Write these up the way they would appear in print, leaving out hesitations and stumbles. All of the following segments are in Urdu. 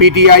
PTI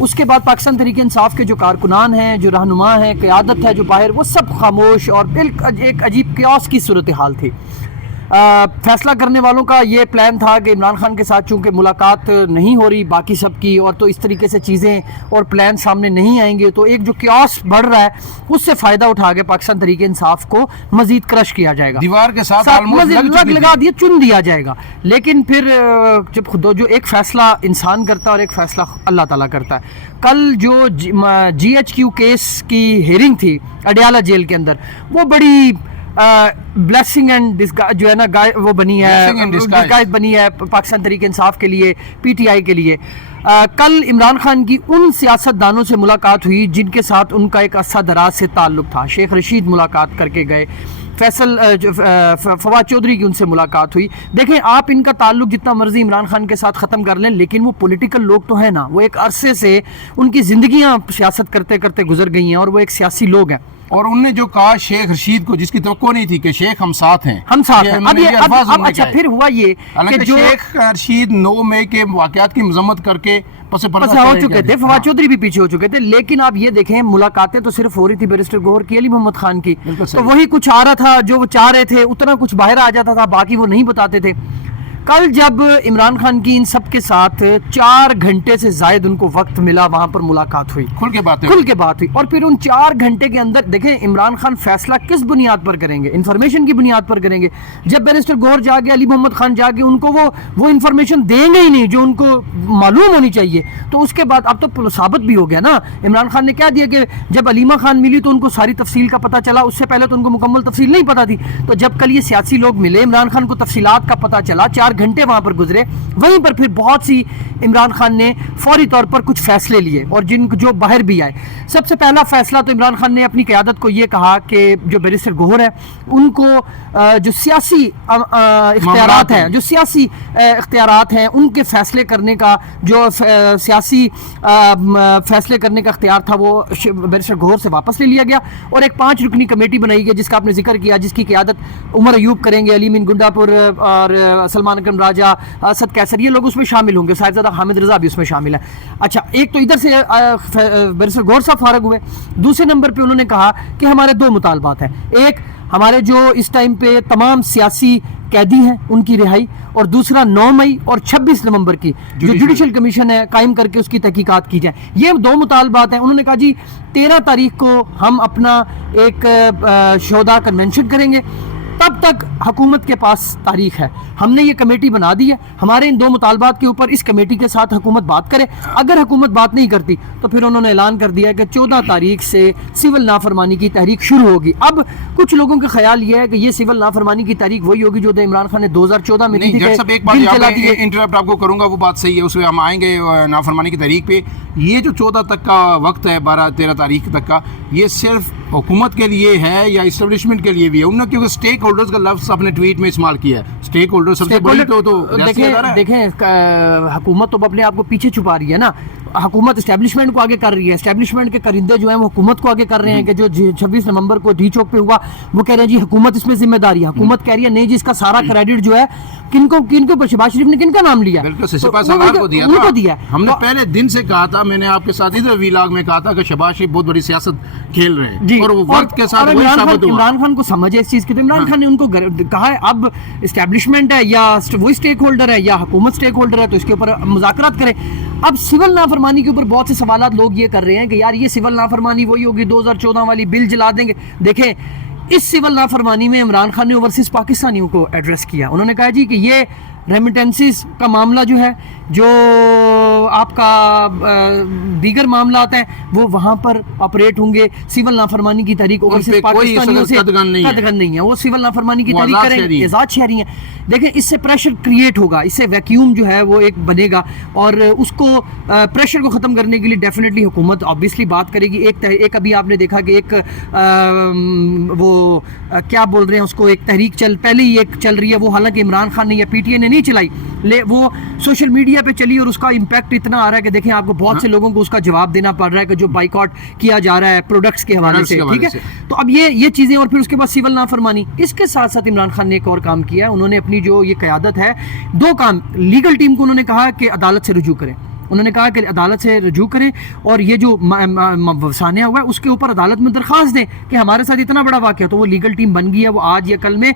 اس کے بعد پاکستان تحریک انصاف کے جو کارکنان ہیں، جو رہنما ہیں، قیادت ہے جو باہر، وہ سب خاموش اور بالکل ایک عجیب کیوس کی صورتحال تھی۔ فیصلہ کرنے والوں کا یہ پلان تھا کہ عمران خان کے ساتھ چونکہ ملاقات نہیں ہو رہی باقی سب کی، اور تو اس طریقے سے چیزیں اور پلان سامنے نہیں آئیں گے، تو ایک جو کیوس بڑھ رہا ہے اس سے فائدہ اٹھا کے پاکستان تحریک انصاف کو مزید کرش کیا جائے گا، دیوار کے ساتھ لگا دیا، چن دیا جائے گا۔ لیکن پھر جب خود جو ایک فیصلہ انسان کرتا ہے اور ایک فیصلہ اللہ تعالیٰ کرتا ہے، کل جو جی ایچ کیو کیس کی ہیئرنگ تھی اڈیالہ جیل کے اندر، وہ بڑی بلیسنگ اینڈ جو ہے نا وہ بنی ہے، ڈسگائز بنی ہے پاکستان تحریک انصاف کے لیے، پی ٹی آئی کے لیے۔ کل عمران خان کی ان سیاست دانوں سے ملاقات ہوئی جن کے ساتھ ان کا ایک عرصہ دراز سے تعلق تھا۔ شیخ رشید ملاقات کر کے گئے، فواد چودھری کی ان سے ملاقات ہوئی۔ دیکھیں آپ ان کا تعلق جتنا مرضی عمران خان کے ساتھ ختم کر لیں، لیکن وہ پولیٹیکل لوگ تو ہیں نا، وہ ایک عرصے سے ان کی زندگیاں سیاست کرتے کرتے گزر گئی ہیں اور وہ ایک سیاسی لوگ ہیں۔ اور انہوں نے جو کہا شیخ رشید کو، جس کی توقع نہیں تھی کہ شیخ ہم ساتھ ہیں، ہم ساتھ ہیں، اب اچھا پھر ہوا یہ کہ جو شیخ رشید 9 مئی کے واقعات کی مذمت کر کے ہو چکے تھے، فواد چودھری بھی پیچھے ہو چکے تھے، لیکن آپ یہ دیکھیں ملاقاتیں تو صرف ہو رہی تھی بیرسٹر گوہر کی، علی محمد خان کی، تو وہی کچھ آ رہا تھا جو وہ چاہ رہے تھے، اتنا کچھ باہر آ جاتا تھا، باقی وہ نہیں بتاتے تھے۔ کل جب عمران خان کی ان سب کے ساتھ 4 گھنٹے سے زائد ان کو وقت ملا، وہاں پر ملاقات ہوئی، کھل کے بات ہوئی، اور پھر ان 4 گھنٹے کے اندر دیکھیں عمران خان فیصلہ کس بنیاد پر کریں گے؟ انفارمیشن کی بنیاد پر کریں گے۔ جب بیرسٹر گوہر جاگے، علی محمد خان جاگے، ان کو وہ انفارمیشن دیں گے ہی نہیں جو ان کو معلوم ہونی چاہیے، تو اس کے بعد اب تو ثابت بھی ہو گیا نا، عمران خان نے کہہ دیا کہ جب علیمہ خان ملی تو ان کو ساری تفصیل کا پتہ چلا، اس سے پہلے تو ان کو مکمل تفصیل نہیں پتہ تھی، تو جب کل یہ سیاسی لوگ ملے، عمران خان کو تفصیلات کا پتہ چلا، 4 گھنٹے وہاں پر گزرے، وہیں پر پھر بہت سی عمران خان نے فوری طور پر کچھ فیصلے لیے اور جو باہر بھی آئے۔ سب سے پہلا فیصلہ تو عمران خان نے اپنی قیادت کو یہ کہا کہ جو بیرسٹر گوہر ہے ان کو جو سیاسی اختیارات ہیں ان کے فیصلے کرنے کا، جو سیاسی فیصلے کرنے کا اختیار تھا، وہ بیرسٹر گوہر سے واپس لے لیا گیا، اور ایک 5 رکنی کمیٹی بنائی گئی جس کا آپ نے ذکر کیا، جس کی قیادت عمر ایوب کریں گے، علی مین گنڈا پور اور سلمان اکرم راجہ، اسد کیسر، یہ لوگ اس میں شامل ہوں گے، صاحبزادہ حامد رضا بھی اس میں شامل ہے۔ اچھا، ایک تو ادھر سے بیرسٹر گوہر صاحب فارغ ہوئے، دوسرے نمبر پہ انہوں نے کہا کہ ہمارے 2 مطالبات ہیں، ایک ہمارے جو اس ٹائم پہ تمام سیاسی قیدی ہیں ان کی رہائی، اور دوسرا 9 مئی اور 26 نومبر کی جو جوڈیشل کمیشن ہے قائم کر کے اس کی تحقیقات کی جائیں۔ یہ 2 مطالبات ہیں۔ انہوں نے کہا جی 13 تاریخ کو ہم اپنا ایک شہداء کنونشن کریں گے، تب تک حکومت کے پاس تاریخ ہے، ہم نے یہ کمیٹی بنا دی ہے، ہمارے ان 2 مطالبات کے اوپر اس کمیٹی کے ساتھ حکومت بات کرے، اگر حکومت بات نہیں کرتی تو پھر انہوں نے اعلان کر دیا کہ 14 تاریخ سے سول نافرمانی کی تحریک شروع ہوگی۔ اب کچھ لوگوں کا خیال یہ ہے کہ یہ سول نافرمانی کی تاریخ وہی ہوگی جو عمران خان نے 2014 میں کی تھی۔ ایک بات انٹرپٹ آپ کو کروں گا، وہ بات صحیح ہے، اس میں ہم آئیں گے نافرمانی کی تحریک پہ۔ یہ جو 14 تک کا وقت ہے، 12-13 تاریخ تک کا، یہ صرف حکومت کے لیے ہے یا اسٹیبلشمنٹ کے لیے بھی ہے؟ انہوں نے کیونکہ اسٹیک ہولڈرز کا لفظ اپنے ٹویٹ میں استعمال کیا ہے، اسٹیک ہولڈر سب سے بڑی تو دیکھیں حکومت تو اپنے آپ کو پیچھے چھپا رہی ہے نا، حکومت اسٹیبلشمنٹ کو آگے کر رہی ہے، اسٹیبلشمنٹ کے کرندے جو ہیں وہ حکومت کو آگے کر رہے ہیں کہ جو 26 نومبر کو ڈی چوک پہ ہوا، وہ کہہ رہے ہیں جی حکومت اس میں ذمہ داری ہے، حکومت کہہ رہی ہے نہیں جی اس کا سارا کریڈٹ جو ہے کن کو اوپر، شہباز شریف نے کن کا نام لیا؟ بالکل سپاہ سالار کو دیا تھا۔ ہم نے پہلے دن سے کہا تھا، میں نے آپ کے ساتھ ادھر ویلاگ میں کہا تھا کہ شہباز شریف بہت بڑی سیاست کھیل رہے ہیں، اور وہ وقت کے ساتھ وہی ثابت ہوا۔ عمران خان کو سمجھ ہے اس چیز کی، تو عمران خان نے ان کو کہا ہے اب اسٹیبلشمنٹ ہے یا وہی اسٹیک ہولڈر ہے یا حکومت اسٹیک ہولڈر ہے، تو اس کے اوپر مذاکرات کریں۔ اب سول نافرمانی کے اوپر بہت سے سوالات لوگ یہ کر رہے ہیں کہ یار یہ سول نافرمانی وہی ہوگی 2014 والی، بل جلا دیں گے۔ دیکھیں اس سول نافرمانی میں عمران خان نے اوورسیز پاکستانیوں کو ایڈریس کیا، انہوں نے کہا جی کہ یہ ریمیٹنسز کا معاملہ جو ہے، جو آپ کا دیگر معاملات ہیں وہ وہاں پر آپریٹ ہوں گے، سول نافرمانی کی تحریک اوورسیز پاکستانیوں سے قدغن نہیں ہے، وہ سول نافرمانی کی تحریک کریں گے، آزاد شہری ہیں۔ دیکھیں اس سے پریشر کریٹ ہوگا، اس سے ویکیوم جو ہے وہ ایک بنے گا، اور اس کو پریشر کو ختم کرنے کے لیے ڈیفینیٹلی حکومت آبویسلی بات کرے گی۔ ایک ابھی آپ نے دیکھا کہ ایک وہ کیا بول رہے ہیں اس کو، ایک تحریک پہلے ہی ایک چل رہی ہے، وہ حالانکہ عمران خان نے یا پی ٹی آئی نے نہیں چلائی، وہ سوشل میڈیا پہ چلی اور اس کا امپیکٹ اتنا آ رہا ہے کہ دیکھیں آپ کو بہت سے لوگوں کو اس کا جواب دینا پڑ رہا ہے کہ جو بائیکاٹ کیا جا رہا ہے پروڈکٹس کے حوالے سے، ٹھیک ہے۔ تو اب یہ چیزیں، اور پھر اس کے بعد سول نافرمانی، اس کے ساتھ ساتھ عمران خان نے ایک اور کام کیا ہے، انہوں نے اپنی جو یہ قیادت ہے 2 کام، لیگل ٹیم کو انہوں نے کہا کہ عدالت سے رجوع کریں، انہوں نے کہا کہ عدالت سے رجوع کریں اور یہ جو سانحہ ہوا ہے اس کے اوپر عدالت میں درخواست دیں کہ ہمارے ساتھ اتنا بڑا واقعہ. تو وہ لیگل ٹیم بن گئی ہے, وہ آج یا کل میں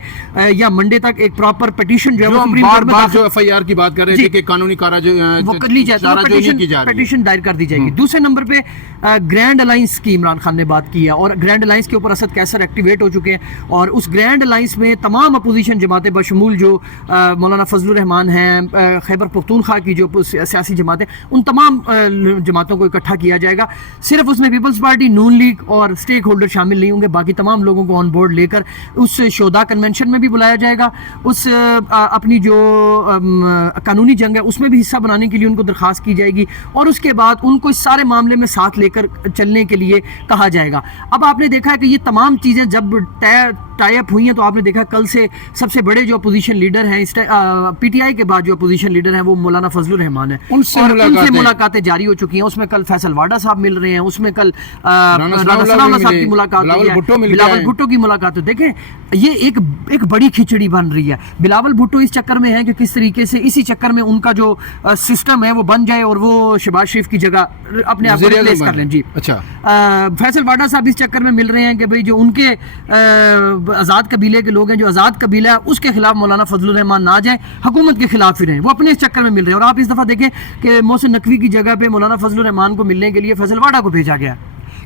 یا منڈے تک ایک پراپر پٹیشن جو ہے وہ سپریم کورٹ میں جو ایف آئی آر کی بات کر رہے تھے کہ قانونی وہ کر لی جائے تو پٹیشن دائر کر دی جائے گی. دوسرے نمبر پہ گرینڈ الائنس کی عمران خان نے بات کی ہے, اور گرینڈ الائنس کے اوپر اسد کیسر ایکٹیویٹ ہو چکے ہیں, اور اس گرینڈ الائنس میں تمام اپوزیشن جماعتیں بشمول جو مولانا فضل الرحمان ہیں, خیبر پختونخوا کی جو سیاسی جماعتیں, ان تمام جماعتوں کو اکٹھا کیا جائے گا. صرف اس میں پیپلز پارٹی, نون لیگ اور اسٹیک ہولڈر شامل نہیں ہوں گے, باقی تمام لوگوں کو آن بورڈ لے کر اس شہداء کنونشن میں بھی بلایا جائے گا. اس اپنی جو قانونی جنگ ہے اس میں بھی حصہ بنانے کے لیے ان کو درخواست کی جائے گی, اور اس کے بعد ان کو اس سارے معاملے میں ساتھ لے کر چلنے کے لیے کہا جائے گا. اب آپ نے دیکھا ہے کہ یہ تمام چیزیں جب ٹائی اپ ہوئی ہیں تو آپ نے دیکھا کل سے سب سے بڑے جو اپوزیشن لیڈر ہیں پی ٹی آئی کے بعد جو اپوزیشن لیڈر ہیں وہ مولانا فضل الرحمان ہیں, ان سے ملاقاتیں جاری ہو چکی ہیں. اس میں کل فیصل واڈا صاحب مل رہے ہیں, اس میں کل رانا ثناء اللہ صاحب کی ملاقات ہوئی ہے, بلاول بھٹو کی ملاقات. دیکھیں یہ ایک بڑی کھچڑی بن رہی ہے. بلاول بھٹو اس چکر میں ہے کہ کس طریقے سے اسی چکر میں ان کا جو سسٹم ہے وہ بن جائے اور وہ شہباز شریف کی جگہ اپنے آپ کو ریپلیس کر لیں. جی اچھا, فیصل واڈا صاحب اس چکر میں مل رہے ہیں کہ بھئی جو ان کے آزاد قبیلے کے لوگ ہیں, جو آزاد قبیلہ ہے اس کے خلاف مولانا فضل الرحمان نہ جائیں, حکومت کے خلاف ہی رہیں, وہ اپنے اس چکر میں مل رہے ہیں. اور آپ اس دفعہ دیکھیں کہ محسن نقوی کی جگہ پہ مولانا فضل الرحمان کو ملنے کے لیے فیصل واڈا کو بھیجا گیا,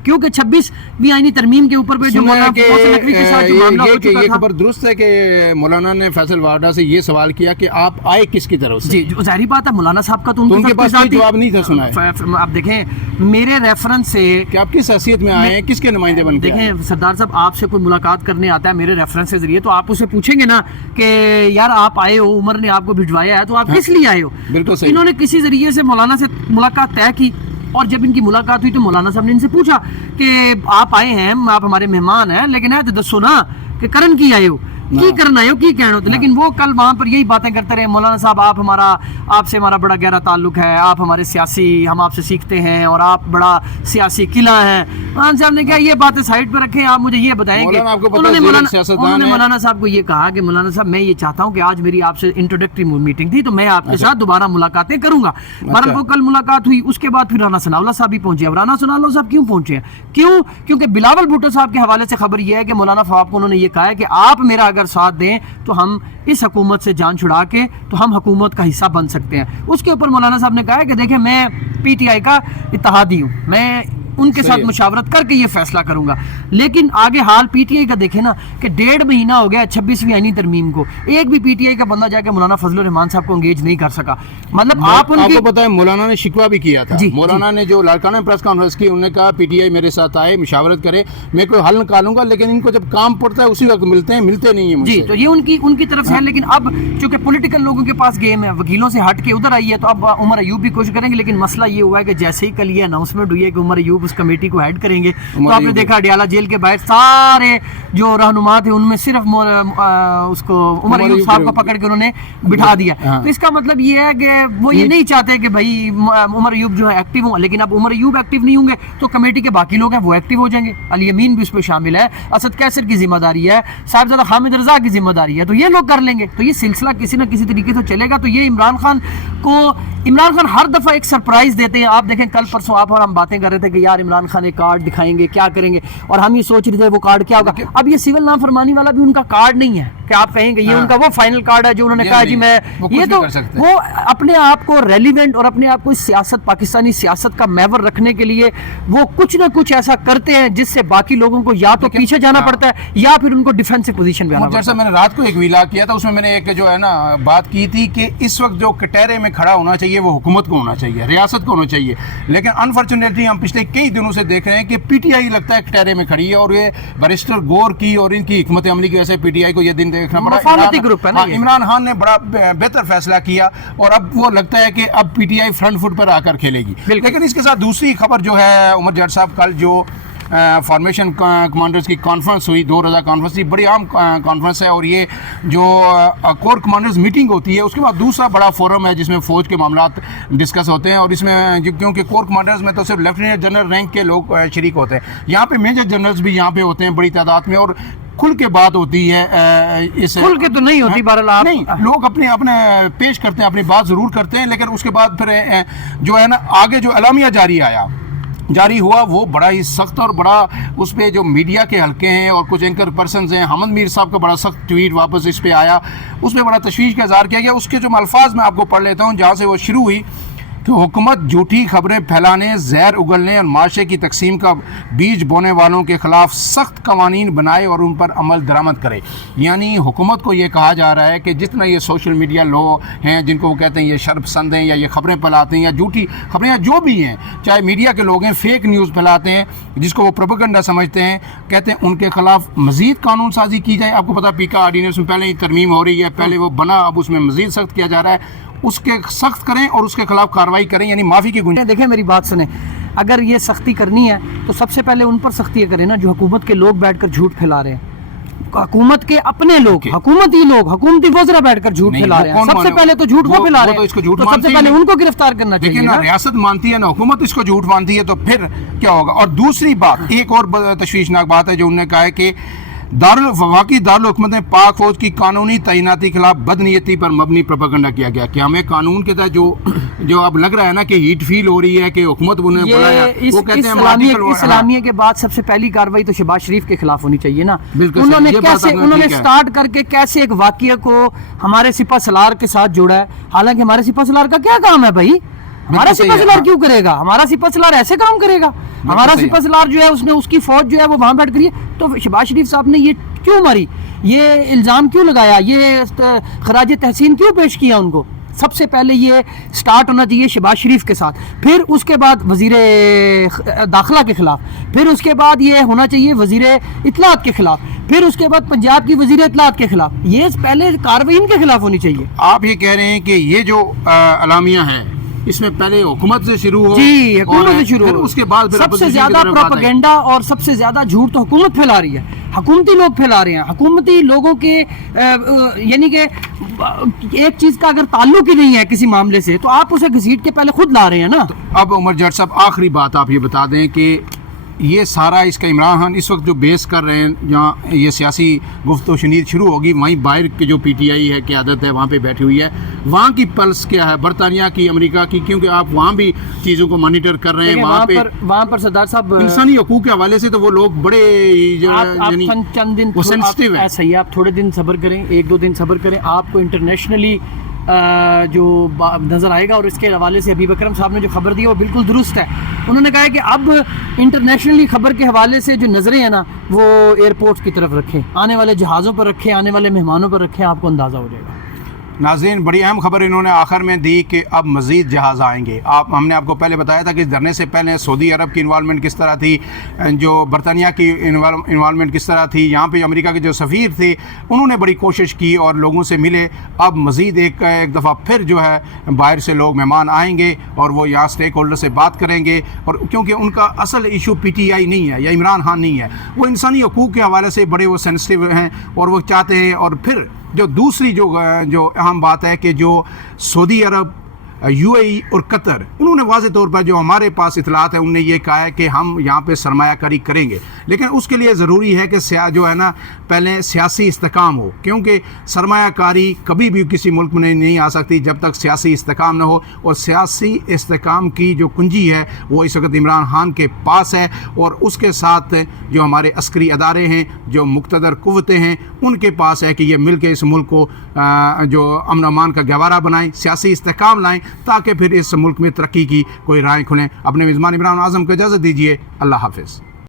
کیونکہ 26ویں آئینی ترمیم کے اوپر پہ جو مولانا محسن نقوی کے ساتھ جو معاملہ ہو چکا تھا. یہ خبر درست ہے کہ مولانا نے فیصل واڈا سے یہ سوال کیا کہ آپ آئے کس کی طرف سے. جی ظاہری بات ہے, مولانا صاحب کا تو ان کے پاس کوئی جواب نہیں تھا سنا ہے. آپ دیکھیں میرے ریفرنس سے کہ آپ کس حیثیت میں آئے ہیں, کس کے نمائندے بن کے. دیکھیں سردار صاحب, آپ سے کوئی ملاقات کرنے آتا ہے میرے ریفرنس کے ذریعے تو آپ اسے پوچھیں گے نا کہ یار آپ آئے ہو, عمر نے آپ کو بھجوایا ہے تو آپ کس لیے آئے ہو. بالکل صحیح. انہوں نے کسی ذریعے سے مولانا سے ملاقات طے کی, اور جب ان کی ملاقات ہوئی تو مولانا صاحب نے ان سے پوچھا کہ آپ آئے ہیں, آپ ہمارے مہمان ہیں, لیکن ہے تو دسو نا کہ کرن کی آئے ہو, کی کرنا ہے, کی کہنا ہوتا. لیکن وہ کل وہاں پر یہی باتیں کرتے رہے, مولانا صاحب آپ سے ہمارا بڑا گہرا تعلق ہے, آپ ہمارے سیاسی, ہم آپ سے سیکھتے ہیں, اور آپ بڑا سیاسی قلعہ ہیں. مولانا صاحب نے کہا یہ باتیں سائڈ پہ رکھیں, آپ مجھے یہ بتائیں کہ انہوں نے مولانا صاحب کو یہ کہا کہ مولانا صاحب میں یہ چاہتا ہوں کہ آج میری آپ سے انٹروڈکٹری میٹنگ تھی تو میں آپ کے ساتھ دوبارہ ملاقاتیں کروں گا. بہرحال وہ کل ملاقات ہوئی, اس کے بعد پھر رانا ثناء اللہ صاحب بھی پہنچے. اب رانا ثناء اللہ صاحب کیوں پہنچے ہیں, کیونکہ بلاول بھٹو صاحب کے حوالے سے خبر یہ ہے کہ مولانا فواد کو انہوں نے یہ کہا ہے کہ آپ میرا اگر ساتھ دیں تو ہم اس حکومت سے جان چھڑا کے تو ہم حکومت کا حصہ بن سکتے ہیں. اس کے اوپر مولانا صاحب نے کہا ہے کہ دیکھیں میں پی ٹی آئی کا اتحادی ہوں, میں ان کے ساتھ مشاورت کر کے یہ فیصلہ کروں گا. لیکن آگے حال پی ٹی آئی کا دیکھیں نا کہ 1.5 مہینہ ہو گیا 26ویں آئینی ترمیم کو, ایک بھی پی ٹی آئی کا بندہ جا کے مولانا فضل الرحمان صاحب کو انگیج نہیں کر سکا. مطلب آپ کو پتہ ہے مولانا نے شکوہ بھی کیا تھا. مولانا نے جو لاڑکانہ پریس کانفرنس کی, انہوں نے کہا پی ٹی آئی میرے ساتھ آئے, مشاورت کرے, میں کوئی حل نکالوں گا, لیکن ان کو جب کام پڑتا ہے اسی وقت ملتے نہیں ہیں. جی تو یہ ان کی طرف سے ہے. لیکن اب چونکہ پولیٹیکل لوگوں کے پاس گیم ہے, وکیلوں سے ہٹ کے ادھر آئی ہے, تو اب عمر ایوب بھی کوشش کریں گے. لیکن مسئلہ یہ ہوا ہے کہ جیسے ہی کل یہ اناؤنسمنٹ ہوئی ہے کہ عمر ایوب اس کمیٹی کو ہیڈ کریں گے, تو آپ نے دیکھا اڈیالہ جیل کے باہر سارے جو رہنما تھے ان میں صرف اس کو عمر ایوب صاحب کو پکڑ کے انہوں نے بٹھا دیا. تو اس کا مطلب یہ ہے کہ وہ یہ نہیں چاہتے کہ بھائی عمر ایوب جو ہے ایکٹیو ہوں. لیکن اب عمر ایوب ایکٹیو نہیں ہوں گے تو کمیٹی کے باقی لوگ ہیں وہ ایکٹیو ہو جائیں گے. علی امین بھی اس پہ شامل ہے, اسد کیسر کی ذمہ داری ہے, صاحبزادہ حامد رضا کی ذمہ داری ہے, تو یہ لوگ کر لیں گے. تو یہ سلسلہ کسی نہ کسی طریقے سے چلے گا. تو یہ عمران خان ہر دفعہ ایک سرپرائز دیتے ہیں. آپ دیکھیں کل پرسوں آپ اور ہم باتیں کر رہے تھے کہ یار عمران خان ایک کارڈ دکھائیں گے, کیا کریں گے, اور ہم یہ سوچ رہے تھے وہ کارڈ کیا ہوگا. اب یہ سول نافرمانی والا بھی ان کا کارڈ نہیں ہے کہ آپ کہیں گے یہ ان کا وہ فائنل کارڈ ہے جو انہوں نے کہا جی میں یہ, تو وہ اپنے آپ کو ریلیونٹ اور اپنے آپ کو سیاست, پاکستانی سیاست کا محور رکھنے کے لیے وہ کچھ نہ کچھ ایسا کرتے ہیں جس سے باقی لوگوں کو یا تو پیچھے جانا پڑتا ہے یا پھر ان کو ڈیفینسو پوزیشن پہ آنا پڑتا ہے. میں نے رات کو ایک ویلا کیا تھا, اس میں میں نے ایک جو ہے نا بات کی تھی کہ اس وقت جو کٹہرے میں کھڑا ہونا چاہیے وہ حکومت کو ہونا چاہیے, ریاست کو ہونا چاہیے. لیکن انفارچونیٹلی ہم پچھلے کئی دنوں سے دیکھ رہے ہیں کہ پی ٹی آئی لگتا ہے کٹہرے میں کھڑی ہے, اور یہ بیرسٹر گور کی اور ان کی حکمت عملی کی وجہ سے پی ٹی آئی کو یہ دن دیکھنا پڑا. عمران خان نے بڑا بہتر فیصلہ کیا اور اب وہ لگتا ہے کہ اب P T I front foot پر آ کر کھیلے گی. لیکن اس کے ساتھ دوسری خبر جو ہے عمر جٹ صاحب, کل جو فارمیشن کمانڈرز کی کانفرنس ہوئی, 2 روزہ کانفرنس تھی, بڑی عام کانفرنس ہے, اور یہ جو کور کمانڈرز میٹنگ ہوتی ہے اس کے بعد دوسرا بڑا فورم ہے جس میں فوج کے معاملات ڈسکس ہوتے ہیں. اور اس میں کیونکہ کور کمانڈرز میں تو صرف لیفٹیننٹ جنرل رینک کے لوگ شریک ہوتے ہیں, یہاں پہ میجر جنرلز بھی یہاں پہ ہوتے ہیں بڑی تعداد میں, اور کھل کے بات ہوتی ہے اس کھل کے تو نہیں ہوتی بہرحال آپ نہیں لوگ اپنے پیش کرتے ہیں اپنی بات ضرور کرتے ہیں لیکن اس کے بعد پھر جو ہے نا آگے جو اعلامیہ جاری ہوا وہ بڑا ہی سخت اور بڑا اس پہ جو میڈیا کے حلقے ہیں اور کچھ اینکر پرسنز ہیں حمد میر صاحب کا بڑا سخت ٹویٹ واپس اس پہ آیا اس پہ بڑا تشویش کا اظہار کیا گیا اس کے جو الفاظ میں آپ کو پڑھ لیتا ہوں جہاں سے وہ شروع ہوئی کہ حکومت جھوٹی خبریں پھیلانے زہر اگلنے اور معاشرے کی تقسیم کا بیج بونے والوں کے خلاف سخت قوانین بنائے اور ان پر عمل درآمد کرے یعنی حکومت کو یہ کہا جا رہا ہے کہ جتنا یہ سوشل میڈیا لو ہیں جن کو وہ کہتے ہیں یہ شر پسند ہیں یا یہ خبریں پھیلاتے ہیں یا جھوٹی خبریں یا جو بھی ہیں چاہے میڈیا کے لوگ ہیں فیک نیوز پھیلاتے ہیں جس کو وہ پروپیگنڈا سمجھتے ہیں کہتے ہیں ان کے خلاف مزید قانون سازی کی جائے آپ کو پتہ پیکا آرڈیننس میں پہلے ہی ترمیم ہو رہی ہے پہلے وہ بنا اب اس میں مزید سخت کیا جا رہا ہے اس کے سخت کریں اور اس کے خلاف کارروائی کریں یعنی معافی کی گنجائش دیکھیں میری بات سنیں اگر یہ سختی کرنی ہے تو سب سے پہلے ان پر سختی کریں نا جو حکومت کے لوگ بیٹھ کر جھوٹ پھیلا رہے ہیں حکومت کے اپنے لوگ حکومتی وزراء بیٹھ کر جھوٹ پھیلا رہے ہیں سب سے پہلے تو جھوٹ کو پھیلا رہے ہیں تو سب سے پہلے ان کو گرفتار کرنا چاہیے نا ریاست مانتی ہے نا حکومت اس کو جھوٹ مانتی ہے تو پھر کیا ہوگا اور دوسری بات ایک اور تشویشناک بات ہے جو انہوں نے کہا ہے کہ واقعی دارالحکومت میں پاک فوج کی قانونی تعیناتی کے خلاف بدنیتی پر مبنی پروپیگنڈا کیا گیا کہ ہمیں قانون کے تحت جو اب لگ رہا ہے نا کہ ہیٹ فیل ہو رہی ہے کہ حکومت انہیں بلایا وہ کہتے ہیں اسلامیہ کے بعد سب سے پہلی کارروائی تو شہباز شریف کے خلاف ہونی چاہیے نا انہوں نے سٹارٹ کر کے کیسے ایک واقعہ کو ہمارے سپہ سالار کے ساتھ جوڑا ہے حالانکہ ہمارے سپہ سالار کا کیا کام ہے بھائی ہمارا سپہ سالار کیوں کرے گا ہمارا سپہ سالار ایسے کام کرے گا ہمارا سپہ سالار جو ہے اس نے اس کی فوج جو ہے وہ وہاں بیٹھ کر تو شہباز شریف صاحب نے یہ کیوں ماری یہ الزام کیوں لگایا یہ خراج تحسین کیوں پیش کیا ان کو سب سے پہلے یہ سٹارٹ ہونا چاہیے شہباز شریف کے ساتھ پھر اس کے بعد وزیر داخلہ کے خلاف پھر اس کے بعد یہ ہونا چاہیے وزیر اطلاعات کے خلاف پھر اس کے بعد پنجاب کی وزیر اطلاعات کے خلاف یہ پہلے کارروائی ان کے خلاف ہونی چاہیے آپ یہ کہہ رہے ہیں کہ یہ جو اعلامیہ ہیں اس میں پہلے حکومت سے شروع ہو جی حکومت سے شروع ہو اس کے بعد سب سے زیادہ پروپیگنڈا اور سب سے زیادہ جھوٹ تو حکومت پھیلا رہی ہے حکومتی لوگ پھیلا رہے ہیں حکومتی لوگوں کے یعنی کہ ایک چیز کا اگر تعلق ہی نہیں ہے کسی معاملے سے تو آپ اسے گھسیٹ کے پہلے خود لا رہے ہیں نا اب عمر جٹ صاحب آخری بات آپ یہ بتا دیں کہ یہ سارا اس کا عمران خان اس وقت جو بیس کر رہے ہیں جہاں یہ سیاسی گفت و شنید شروع ہوگی وہیں باہر کی جو پی ٹی آئی ہے قیادت ہے وہاں پہ بیٹھی ہوئی ہے وہاں کی پلس کیا ہے برطانیہ کی امریکہ کی کیونکہ آپ وہاں بھی چیزوں کو مانیٹر کر رہے ہیں وہاں پر سردار صاحب انسانی حقوق کے حوالے سے تو وہ لوگ بڑے چند دن ایسا ہی آپ تھوڑے دن صبر کریں 1-2 دن صبر کریں آپ کو انٹرنیشنلی جو نظر آئے گا اور اس کے حوالے سے حبیب اکرم صاحب نے جو خبر دی وہ بالکل درست ہے انہوں نے کہا ہے کہ اب انٹرنیشنلی خبر کے حوالے سے جو نظریں ہیں نا وہ ایئرپورٹس کی طرف رکھیں آنے والے جہازوں پر رکھیں آنے والے مہمانوں پر رکھیں آپ کو اندازہ ہو جائے گا ناظرین بڑی اہم خبر انہوں نے آخر میں دی کہ اب مزید جہاز آئیں گے ہم نے آپ کو پہلے بتایا تھا کہ اس دھرنے سے پہلے سعودی عرب کی انوالومنٹ کس طرح تھی جو برطانیہ کی انوالومنٹ کس طرح تھی یہاں پہ امریکہ کے جو سفیر تھے انہوں نے بڑی کوشش کی اور لوگوں سے ملے اب مزید ایک دفعہ پھر جو ہے باہر سے لوگ مہمان آئیں گے اور وہ یہاں اسٹیک ہولڈر سے بات کریں گے اور کیونکہ ان کا اصل ایشو پی ٹی آئی نہیں ہے یا عمران خان نہیں ہے وہ انسانی حقوق کے حوالے سے بڑے وہ سینسٹیو ہیں اور وہ چاہتے ہیں اور پھر جو دوسری جو اہم بات ہے کہ جو سعودی عرب یو اے ای اور قطر انہوں نے واضح طور پر جو ہمارے پاس اطلاعات ہیں انہوں نے یہ کہا ہے کہ ہم یہاں پہ سرمایہ کاری کریں گے لیکن اس کے لیے ضروری ہے کہ جو ہے نا پہلے سیاسی استحکام ہو کیونکہ سرمایہ کاری کبھی بھی کسی ملک میں نہیں آ سکتی جب تک سیاسی استحکام نہ ہو اور سیاسی استحکام کی جو کنجی ہے وہ اس وقت عمران خان کے پاس ہے اور اس کے ساتھ جو ہمارے عسکری ادارے ہیں جو مقتدر قوتیں ہیں ان کے پاس ہے کہ یہ مل کے اس ملک کو جو امن و امان کا گہوارہ بنائیں سیاسی استحکام لائیں تاکہ پھر اس ملک میں ترقی کی کوئی راہیں کھلیں اپنے میزبان عمران اعظم کو اجازت دیجیے اللہ حافظ